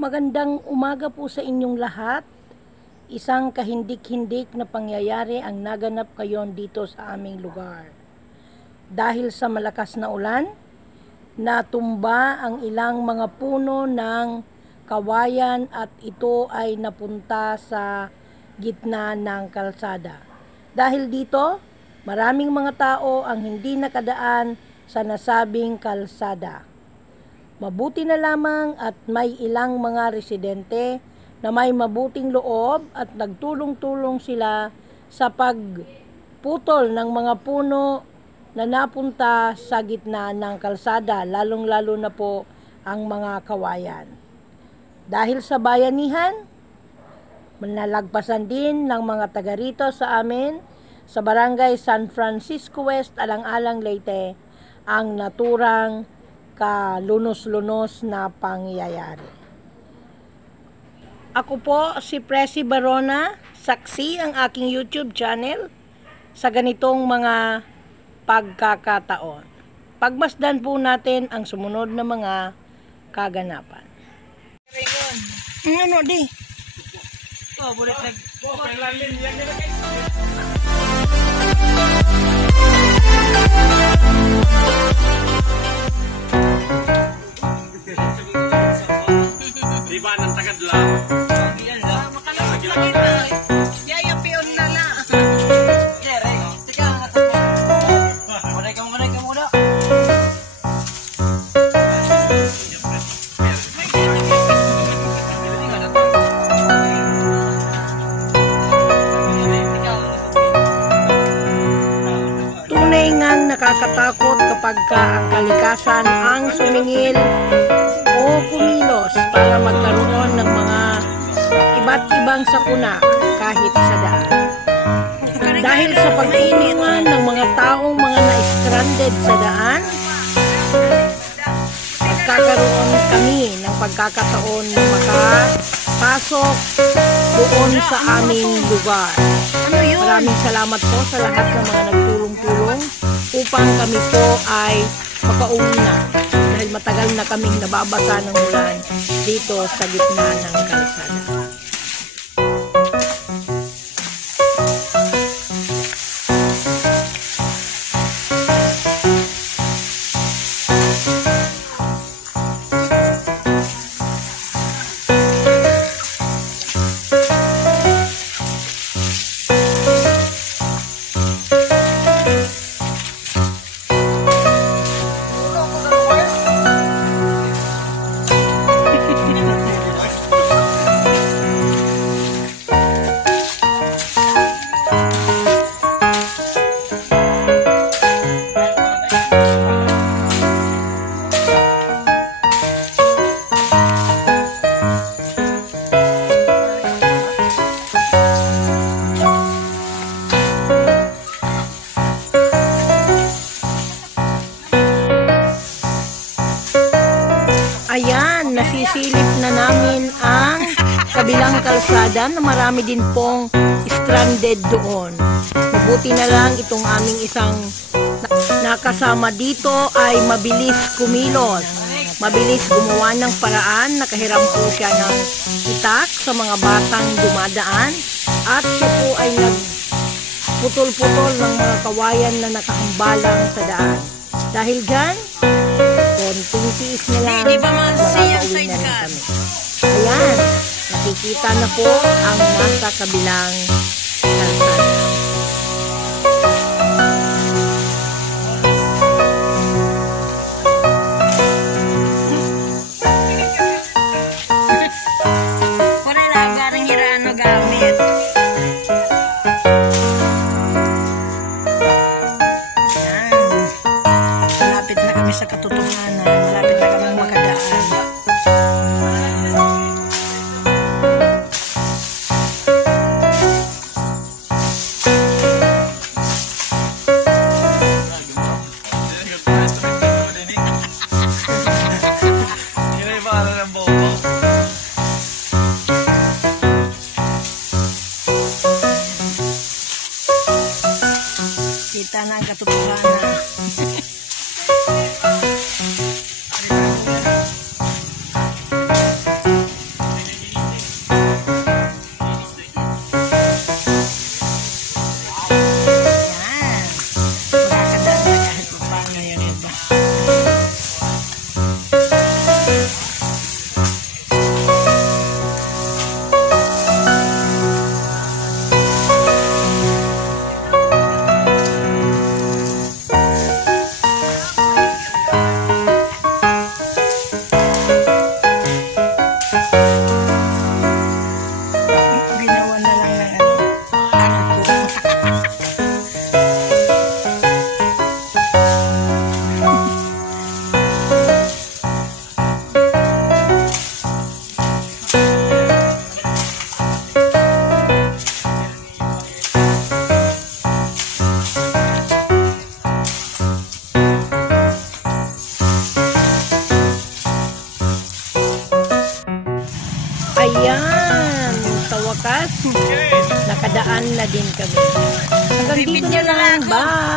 Magandang umaga po sa inyong lahat. Isang kahindik-hindik na pangyayari ang naganap ngayon dito sa aming lugar. Dahil sa malakas na ulan, natumba ang ilang mga puno ng kawayan at ito ay napunta sa gitna ng kalsada. Dahil dito, maraming mga tao ang hindi nakadaan sa nasabing kalsada. Mabuti na lamang at may ilang mga residente na may mabuting loob at nagtulong-tulong sila sa pagputol ng mga puno na napunta sa gitna ng kalsada, lalong-lalo na po ang mga kawayan. Dahil sa bayanihan, manalagpasan din ng mga taga rito sa amin sa Barangay San Francisco West, Alang-Alang, Leyte, ang naturang kalunos-lunos na pangyayari. Ako po si Presi Barona, saksi ang aking YouTube channel sa ganitong mga pagkakataon. Pagmasdan po natin ang sumunod na mga kaganapan. Ano di? Oh, bulit nag. Diba ng tagad lang? Yan lang. Makalagay na. Yaya pion na na. Jerry, tika nga ito po. Manay ka muna. Tunay ngang nakakatakot kapag ang kalikasan ang sumingil o kumilos para magkaroon ng mga iba't ibang sakuna kahit sa daan. Dahil sa pagtulungan ng mga taong mga na-stranded sa daan, magkakaroon kami ng pagkakataon na makapasok doon sa aming lugar. Maraming salamat po sa lahat ng mga nagtulong-tulong upang kami po ay makauwi na. Dahil matagal na kaming nababasa ng ulan dito sa gitna ng kalsada. Ayan, nasisilip na namin ang kabilang kalsada na marami din pong stranded doon. Mabuti na lang itong aming isang nakasama dito ay mabilis kumilos. Mabilis gumawa ng paraan, nakahiram po siya ng itak sa mga batang dumadaan at siya po ay nagputol-putol ng mga kawayan na nakahambalang sa daan. Dahil dyan, konting tiis na lang, makakauwi na rin kami. Ayan, nakikita na po ang nasa kabilang kalsada. Wala lang, parang hirano gamit. Malapit na kami sa katotohanan. Malapit na kami makadaan. Kita na ang katotohanan. Ayan, sa wakas, nakadaan na din kami. Hanggang dito na lang. Bye!